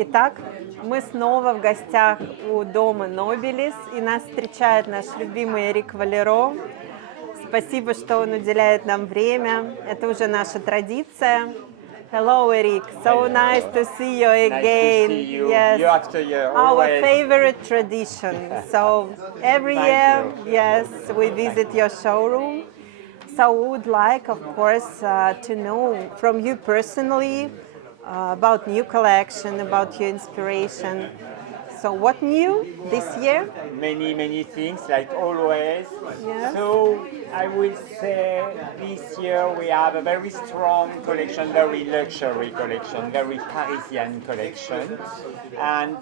Итак, мы снова в гостях у дома Nobilis, и нас встречает наш любимый Эрик Valero. Спасибо, что он уделяет нам время. Это уже наша традиция. Hello, Eric. So Hello. nice to see you again. Nice to see you. Yes, Year after year, our always. favorite tradition. So every Thank year, you. yes, we visit your showroom. So we would like, of course, to know from you personally about new collection, about your inspiration. So what new this year? Many things, like always. Yes. So I will say this year we have a very strong collection, very luxury collection, very Parisian collection. And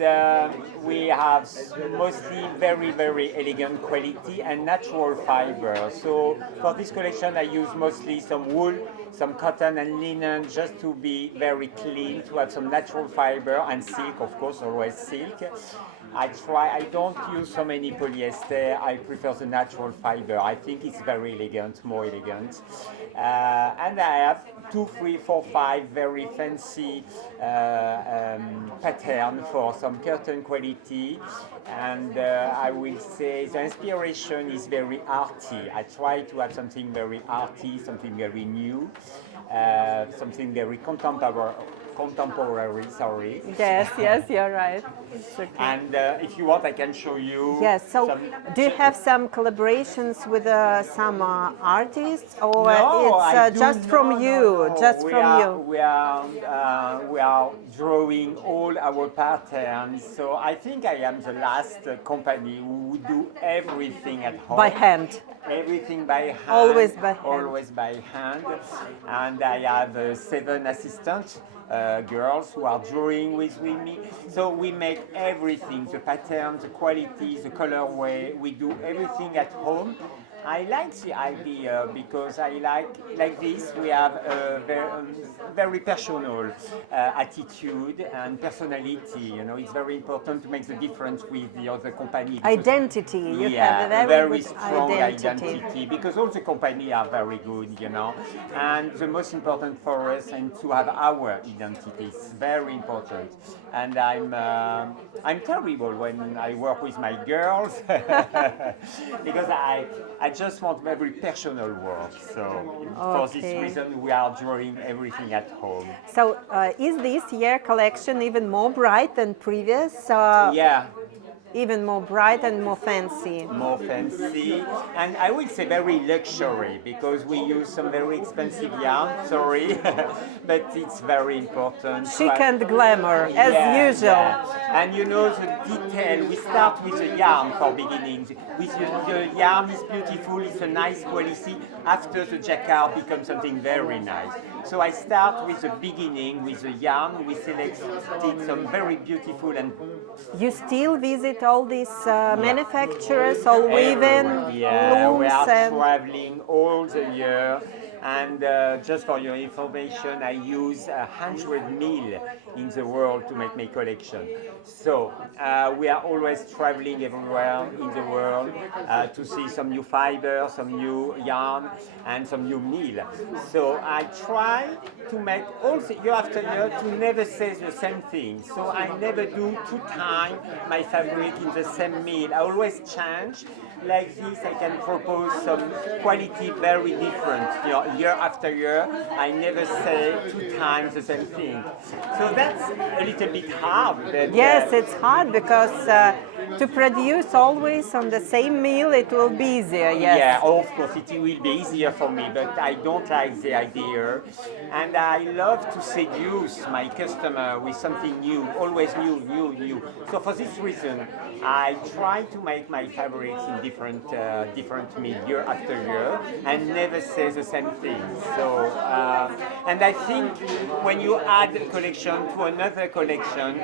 we have mostly very elegant quality and natural fiber. So for this collection I use mostly some wool, some cotton and linen, just to be very clean, to have some natural fiber, and silk, of course, always silk. I don't use so many polyester. I prefer the natural fiber. I think it's very elegant, more elegant. And I have 2, 3, 4, 5 very fancy pattern for some curtain quality. And I will say the inspiration is very arty. I try to have something very arty, something very new, something very contemporary, sorry. Yes, you're right. It's okay. And if you want, I can show you. Yes, so do you have some collaborations with some artists, or No, I it's do just from no, you? no, no. Just we from are, you? We are drawing all our patterns. So I think I am the last company who do everything at home. By hand? Everything by hand. Always by hand. Always by hand. And I have 7 assistants. Girls who are drawing with me. So we make everything, the pattern, the quality, the colorway, we do everything at home. I like the idea because I like this, we have a very personal attitude and personality. You know, it's very important to make the difference with the other company. Identity, you have a very good strong identity. because all the company are very good, you know. And the most important for us and to have our identity is very important. And I'm terrible when I work with my girls because I just want very personal work. So for this reason, we are drawing everything at home. So is this year collection even more bright than previous? Yeah. Even more bright and more fancy. More fancy, and I will say very luxury because we use some very expensive yarn, sorry, but it's very important. Chic and glamour, as usual. Yeah. And you know the detail, we start with the yarn for beginning. The yarn is beautiful, it's a nice quality. After the jacquard becomes something very nice. So I start with the beginning, with the yarn, we selected some very beautiful and... You still visit all these manufacturers, all weaving, looms, we are traveling all the year. And just for your information, I use 100 mil in the world to make my collection. So we are always traveling everywhere in the world to see some new fiber, some new yarn, and some new meal. So I try to make all the year after year to never say the same thing. So I never do 2 times my fabric in the same meal. I always change. Like this, I can propose some quality very different. You know, year after year, I never say 2 times the same thing. So that's a little bit hard. But, yes, it's hard because to produce always on the same meal, it will be easier. Yes. Yeah, of course, it will be easier for me, but I don't like the idea. And I love to seduce my customer with something new, always new. So for this reason, I try to make my fabrics in different meal year after year and never say the same thing. So, and I think when you add a collection to another collection,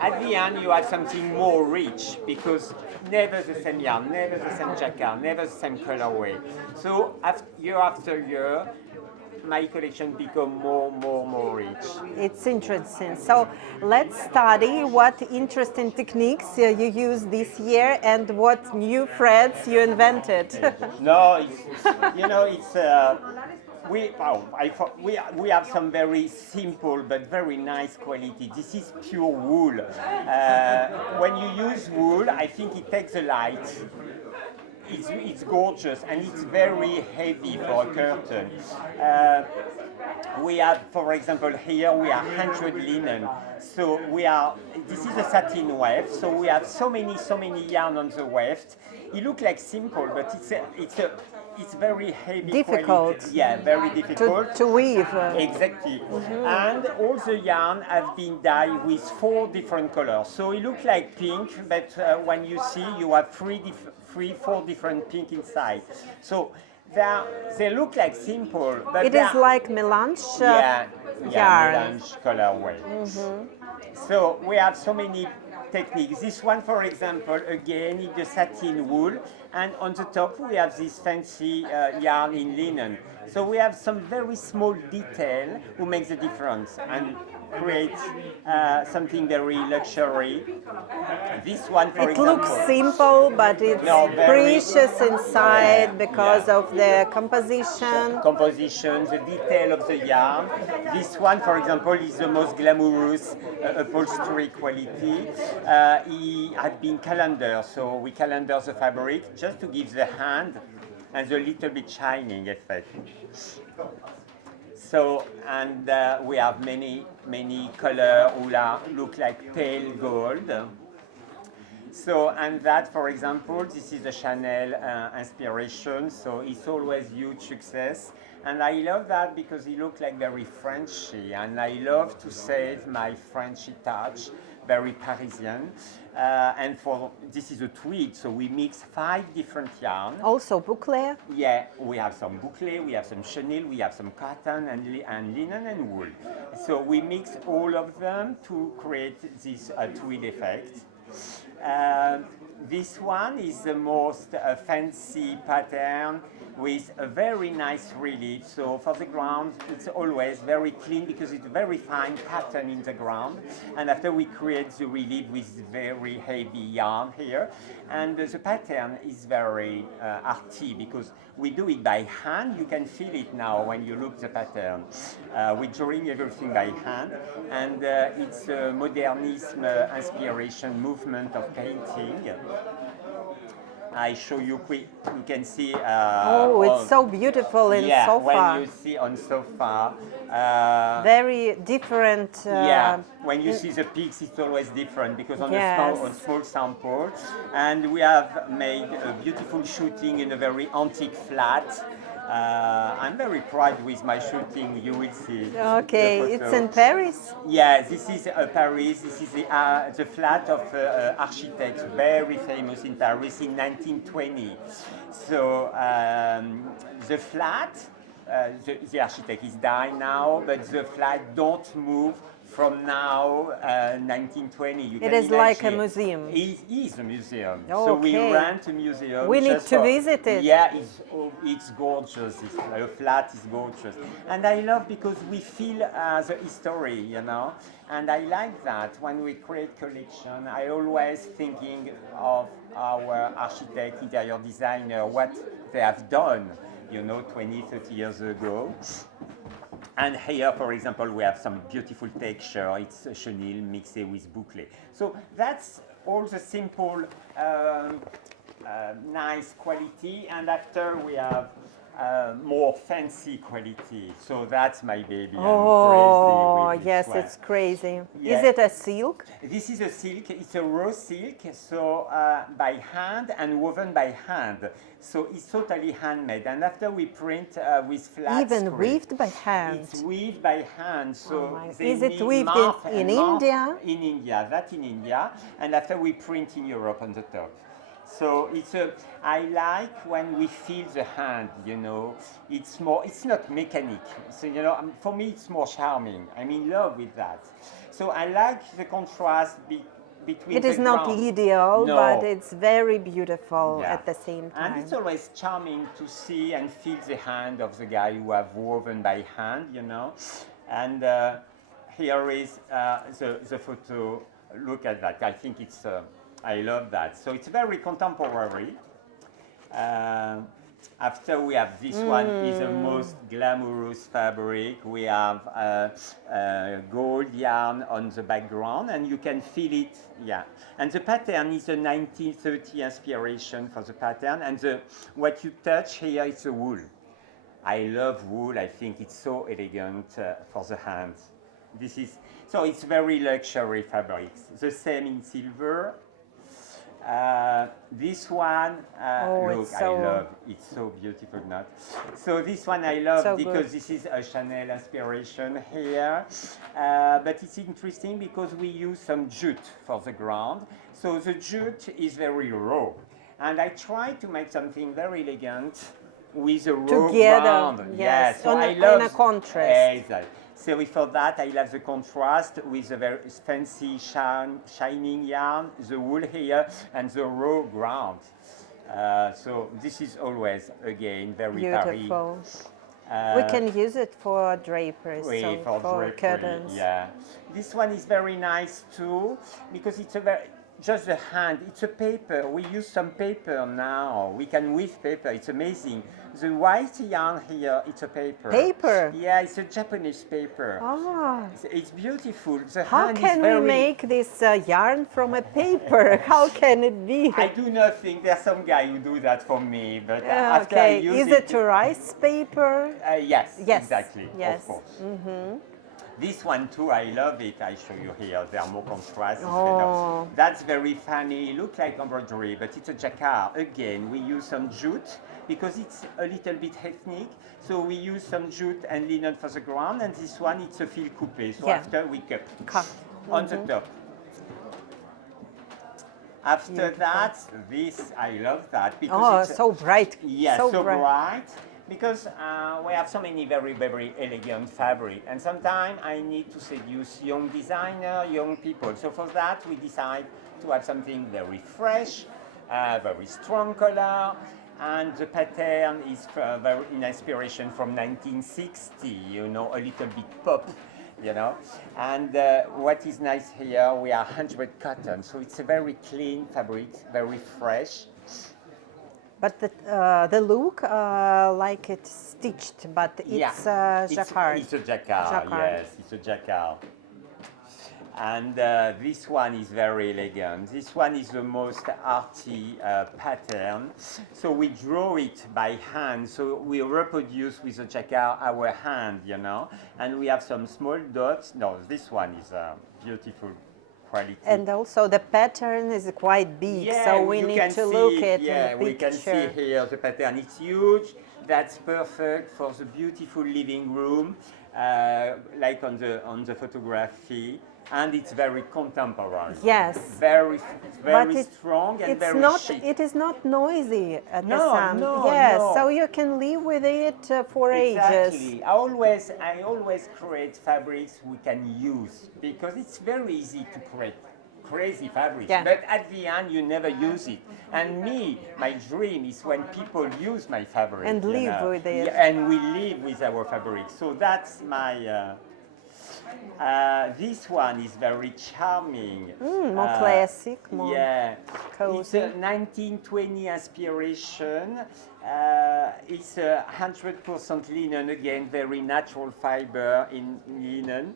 at the end you have something more rich because never the same yarn, never the same jacquard, never the same colorway. So year after year, my collection become more rich. It's interesting. So let's study what interesting techniques you use this year and what new threads you invented. No, it's we have some very simple but very nice quality. This is pure wool. When you use wool, I think it takes the light. It's gorgeous and it's very heavy for a curtain. We have, for example, here we are 100 linen. So this is a satin weft. So we have so many yarn on the weft. It looks like simple, but it's very heavy. Difficult. Quality. Yeah, very difficult to weave. Exactly. And all the yarn have been dyed with 4 different colors. So it looks like pink, but when you see, you have 4 different pink inside. So they look like simple, but it is like melange yarn. Melange colorway. So we have so many techniques. This one, for example, again, is the satin wool, and on the top we have this fancy yarn in linen. So we have some very small detail who makes the difference and create something very luxury. This one, for example, looks simple, but it's precious inside because of the composition. The detail of the yarn. This one, for example, is the most glamorous upholstery quality. He had been calendared, so we calendar the fabric just to give the hand and the little bit shining effect. So, and we have many colors who look like pale gold. So, and that, for example, this is a Chanel inspiration, so it's always huge success. And I love that because it looks like very Frenchy, and I love to save my Frenchy touch, very Parisian. And this is a tweed, so we mix 5 different yarns. Also boucle? Yeah, we have some boucle, we have some chenille, we have some cotton and linen and wool. So we mix all of them to create this tweed effect. This one is the most fancy pattern with a very nice relief. So for the ground, it's always very clean because it's very fine pattern in the ground. And after we create the relief with very heavy yarn here. And the pattern is very arty because we do it by hand. You can feel it now when you look the pattern. We're drawing everything by hand. And it's a modernism inspiration movement of painting. I show you quick. You can see. It's so beautiful in sofa. When you see on sofa. Very different. When you see the peaks, it's always different because on a small sample, and we have made a beautiful shooting in a very antique flat. I'm very proud with my shooting. You will see. Okay, it's in Paris. Yeah, this is Paris. This is the flat of architect, very famous in Paris in 1920. So the flat, the architect is dying now, but the flat don't move from now 1920. It is like a museum. It is a museum. Oh, so we rent a museum. We need to visit it. Yeah, it's gorgeous. The flat is gorgeous. And I love because we feel the history, you know. And I like that when we create collection, I always thinking of our architect, interior designer, what they have done, you know, 20, 30 years ago. And here, for example, we have some beautiful texture. It's chenille mixed with boucle. So that's all the simple, nice quality. And after we have more fancy quality. So that's my baby. Oh, yes, it's crazy. Yeah. Is it a silk? This is a silk. It's a raw silk, so by hand and woven by hand. So it's totally handmade. And after we print with flat Even weaved by hand? It's weaved by hand. So is it weaved in India? In India, that in India. And after we print in Europe on the top. So I like when we feel the hand, you know, it's not mechanic. So, you know, for me, it's more charming. I'm in love with that. So I like the contrast between It is not ideal, but it's very beautiful at the same time. And it's always charming to see and feel the hand of the guy who have woven by hand, you know. And here is the photo. Look at that. I think it's... I love that. So it's very contemporary. After we have this one is the most glamorous fabric. We have gold yarn on the background, and you can feel it. Yeah, and the pattern is a 1930 inspiration for the pattern, and what you touch here is the wool. I love wool. I think it's so elegant for the hands. This is so it's very luxury fabrics. The same in silver. This one, look, I love. It's so beautiful, not? So this one I love So because good. this is a Chanel inspiration here. But it's interesting because we use some jute for the ground. So the jute is very raw, and I try to make something very elegant with a raw Together, ground. yes, So I in love a contrast. Exactly. So for that, I love the contrast with the very fancy shining yarn, the wool here, and the raw ground. So this is always, again, very Beautiful. Paris. We can use it for draperies, so For for drapery, curtains. yeah. This one is very nice too because it's a very just the hand. It's a paper. We use some paper now. We can weave paper. It's amazing. The white yarn here, it's a paper. Paper? Yeah, it's a Japanese paper. Ah. It's beautiful. The How hand can is very... we make this yarn from a paper? How can it be? I do not think there's some guy who do that for me, but after I Okay, use is it rice paper? Yes, Yes, exactly, yes. of course. This one too, I love it. I show you here. There are more contrasts. Oh. That's very funny. It looks like embroidery, but it's a jacquard. Again, we use some jute because it's a little bit ethnic. So we use some jute and linen for the ground, and this one it's a fil coupé. So after we cut on the top. After that, this I love that because it's so bright. Yeah, so bright. Because we have so many very, very elegant fabric, and sometimes I need to seduce young designer, young people. So for that, we decide to have something very fresh, very strong color, and the pattern is very in inspiration from 1960. You know, a little bit pop. You know, and what is nice here, we are 100 cotton, so it's a very clean fabric, very fresh. But the look, like it's stitched, but it's jacquard. It's a jacquard, yes, it's a jacquard. And this one is very elegant. This one is the most arty pattern. So we draw it by hand. So we reproduce with the jacquard our hand, you know. And we have some small dots. No, this one is beautiful. Quality. And also the pattern is quite big, yeah, so we need to look at yeah, in the we can see here the pattern. It's huge. That's perfect for the beautiful living room, like on the photography. And it's very contemporary. Yes. Very strong and very chic. It is not noisy at the No, same. no, Yes, no. so you can live with it for Exactly. ages. I always create fabrics we can use because it's very easy to create crazy fabrics. Yeah. But at the end, you never use it. And my dream is when people use my fabric. And live with it. Yeah, and we live with our fabric. So that's my... this one is very charming. More classic, more cozy. It's a 1920 inspiration. It's 100% linen, again, very natural fiber in linen.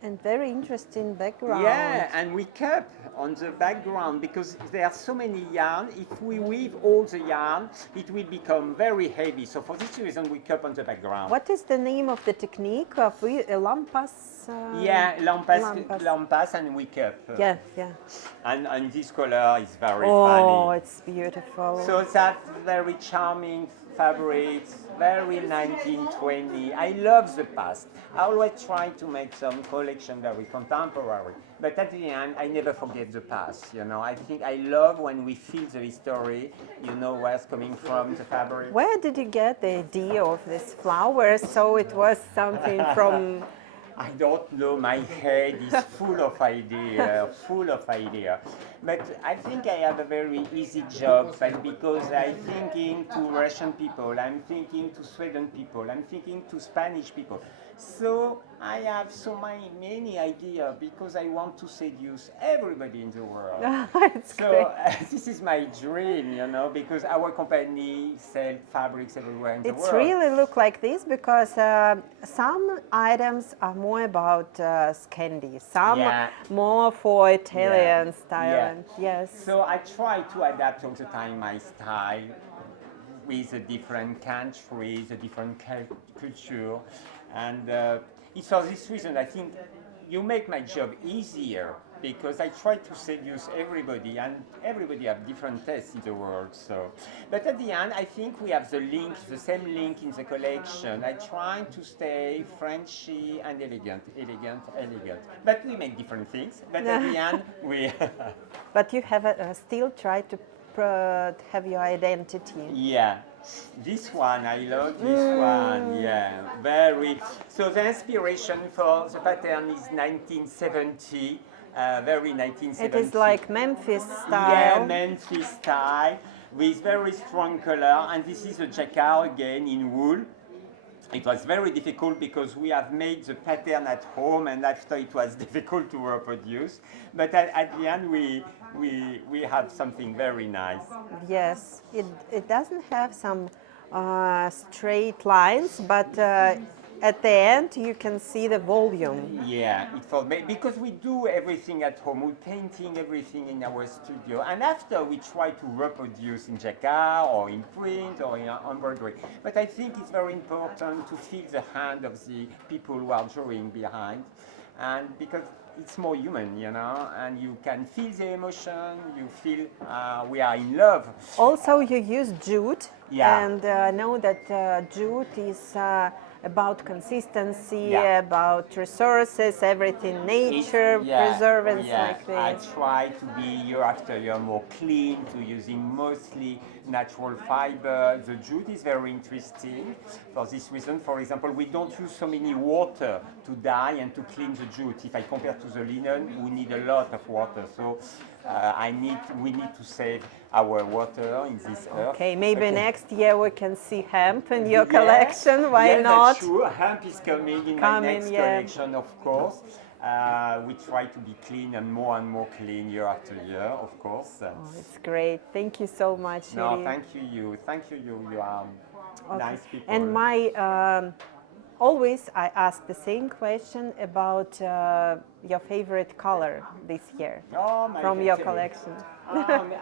And very interesting background. Yeah, and we kept on the background because there are so many yarn. If we weave all the yarn, it will become very heavy. So for this reason, we kept on the background. What is the name of the technique of lampas? Lampas, and we kept. Yeah. And this color is very funny. Oh, it's beautiful. So that's very charming fabrics, very 1920. I love the past. I always try to make some collection very contemporary. But at the end, I never forget the past. You know, I think I love when we feel the history. You know where it's coming from, the fabric. Where did you get the idea of this flower? So it was something from... I don't know, my head is full of idea. But I think I have a very easy job, but because I'm thinking to Russian people, I'm thinking to Sweden people, I'm thinking to Spanish people. So I have so many ideas because I want to seduce everybody in the world. It's great. So this is my dream, you know, because our company sells fabrics everywhere in the It's world. really look like this because some items are more about Scandi, some Yeah. more for Italian style. Yeah. And yes. So I try to adapt all the time my style with a different countries, a different culture, and it's for this reason I think you make my job easier because I try to seduce everybody, and everybody have different tastes in the world. So, but at the end, I think we have the link, the same link in the collection. I try to stay Frenchy and elegant, elegant, elegant. But we make different things. But at the end, we. But you have still tried to have your identity. Yeah, this one, I love this one, yeah, very. So the inspiration for the pattern is 1970, very 1970. It is like Memphis Yeah, style. Memphis style, with very strong color, and this is a jacquard again in wool. It was very difficult because we have made the pattern at home, and after it was difficult to reproduce. But at the end, we have something very nice. Yes, it doesn't have some straight lines, but at the end you can see the volume. Yeah, it for me because we do everything at home. We're painting everything in our studio, and after we try to reproduce in jacquard or in print or in embroidery. But I think it's very important to feel the hand of the people who are drawing behind, and because it's more human, you know, and you can feel the emotion. You feel we are in love. Also, you use jute, Yeah. and I know that jute is about consistency, Yeah. about resources, everything, nature, preservance like I this. try to be year after year more clean, to using mostly natural fiber. The jute is very interesting for this reason. For example, we don't use so many water to dye and to clean the jute. If I compare to the linen, we need a lot of water. So we need to save our water in this earth. Okay, maybe next year we can see hemp in your collection. Why yeah, not? That's true. Hemp is coming in my next collection, of course. We try to be clean and more clean year after year, of course. Oh, it's great. Thank you so much. No, Eric. thank you. Thank you. You are nice people. And my always I ask the same question about your favorite color this year from your collection.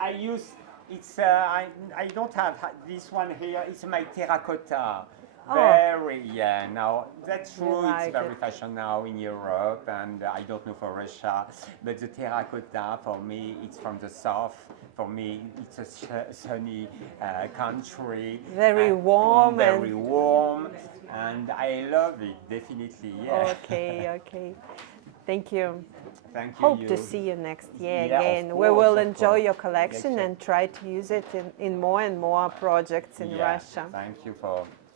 I use it's I don't have this one here. It's my terracotta. Very now that's true. Like it's very fashion now in Europe, and I don't know for Russia. But the terracotta for me, it's from the south. For me, it's a sunny country. Very warm. Very warm, and I love it definitely. Yeah. Okay. Thank you. Thank you. Hope to see you next year Yeah, again. of We course, will of enjoy course. your collection and try to use it in more and more projects in Russia.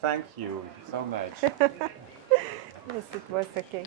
Thank you so much. Yes, it was okay.